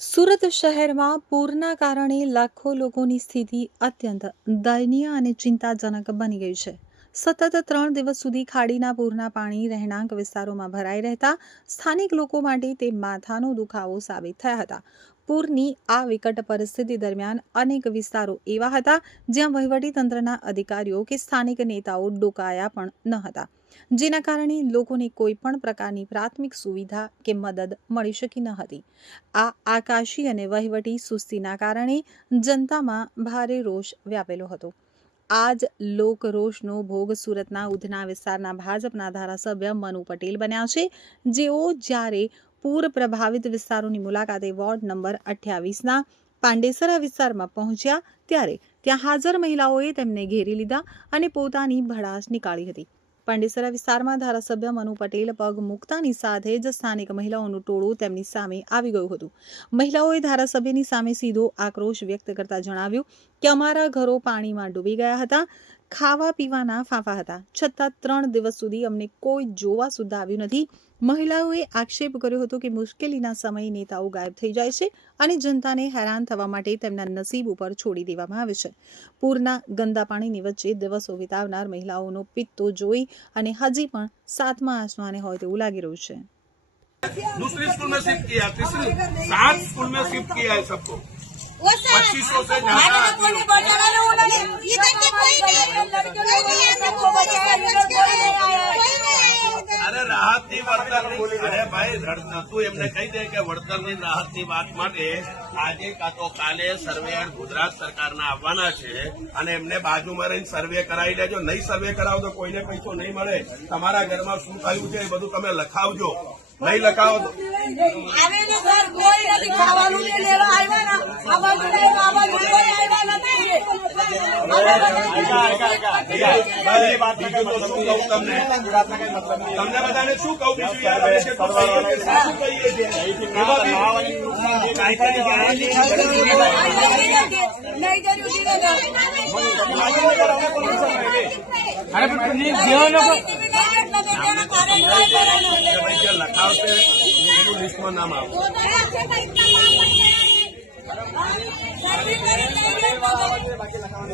સુરત શહેરમાં પૂરના કારણે લાખો લોકોની સ્થિતિ અત્યંત દયનીય અને ચિંતાજનક બની ગઈ છે। સતત 3 દિવસ સુધી ખાડીના પૂરના પાણી રહેણાંક વિસ્તારોમાં ભરાઈ રહેતા સ્થાનિક લોકો માટે તે માથાનો દુખાવો સાબિત થયા હતા। પૂરની આ વિકટ પરિસ્થિતિ દરમિયાન અનેક વિસ્તારો એવા હતા જ્યાં વહીવટીતંત્રના અધિકારીઓ કે સ્થાનિક નેતાઓ ડોકાયા પણ ન હતા, જેના કારણે લોકોને કોઈ પણ પ્રકારની પ્રાથમિક સુવિધા કે મદદ મળી શકી ન હતી। આ આકાશી અને વહીવટી સુસ્તીના કારણે જનતામાં ભારે રોષ વ્યાપેલો હતો। આ જ લોકરોષનો ભોગ સુરતના ઉધના વિસ્તારના ભાજપના ધારાસભ્ય મનુ પટેલ બન્યા છે, જેઓ જ્યારે પૂર પ્રભાવિત વિસ્તારોની મુલાકાતે વોર્ડ નંબર 28ના પાંડેસરા વિસ્તારમાં પહોંચ્યા ત્યારે ત્યાં હાજર મહિલાઓએ તેમને ઘેરી લીધા અને પોતાની ભડાસ નીકાળી હતી। પાંડેસરા વિસ્તારમાં ધારાસભ્ય મનુ પટેલ પગ મૂકતાની સાથે જ સ્થાનિક મહિલાઓનું ટોળું તેમની સામે આવી ગયું હતું। મહિલાઓએ ધારાસભ્યની સામે સીધો આક્રોશ વ્યક્ત કરતા જણાવ્યું કે અમારા ઘરો પાણીમાં ડૂબી ગયા હતા, ખાવા પીવાના ફાંફા હતા, છતાં 3 દિવસ સુધી અમને કોઈ જોવા સુદ્ધા આવ્યું નથી। મહિલાઓએ આક્ષેપ કર્યો હતો કે મુશ્કેલીના સમયે નેતાઓ ગાયબ થઈ જાય છે અને જનતાને હેરાન થવા માટે તેમના નસીબ ઉપર છોડી દેવામાં આવે છે। પૂરના ગંદા પાણીની વચ્ચે દિવસો વિતાવનાર મહિલાઓનો પિત્તો જોઈ અને હજી પણ 7મા આસમાને હોય તેવું લાગી રહ્યું છે। दूसरी स्कूल में शिफ्ट किया, तीसरी 7 स्कूल में शिफ्ट किया है सबको। 2500 से ज्यादा अरे રાહતની વળતરની, અરે ભાઈ તું એમને કહી દે કે વળતરની રાહતની વાત માટે આજે કાં તો કાલે સર્વેયર ગુજરાત સરકારના આવવાના છે અને એમને બાજુમાં રહીને સર્વે કરાવી લેજો। નહીં સર્વે કરાવો તો કોઈને પૈસો નહીં મળે। તમારા ઘરમાં શું થયું છે એ બધું તમે લખાવજો, નહીં લખાવો તો તમને બધાને શું કહું બીજું યાર, અમે કેટલું કહીએ છીએ, શું કહીએ છીએ લખાવશે એનું લિસ્ટમાં નામ આવે।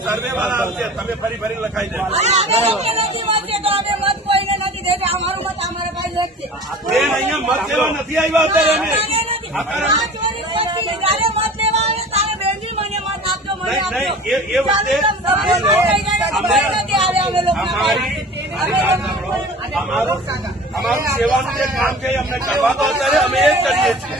સર્વે વાળા આવશે, તમે ફરી ફરી લખાઈ દે। અહીંયા મત લેવા નથી આવ્યા અત્યારે અમારું સેવાનું જે કામ છે અમને કરવા દો, અત્યારે અમે એ જ કરીએ છીએ।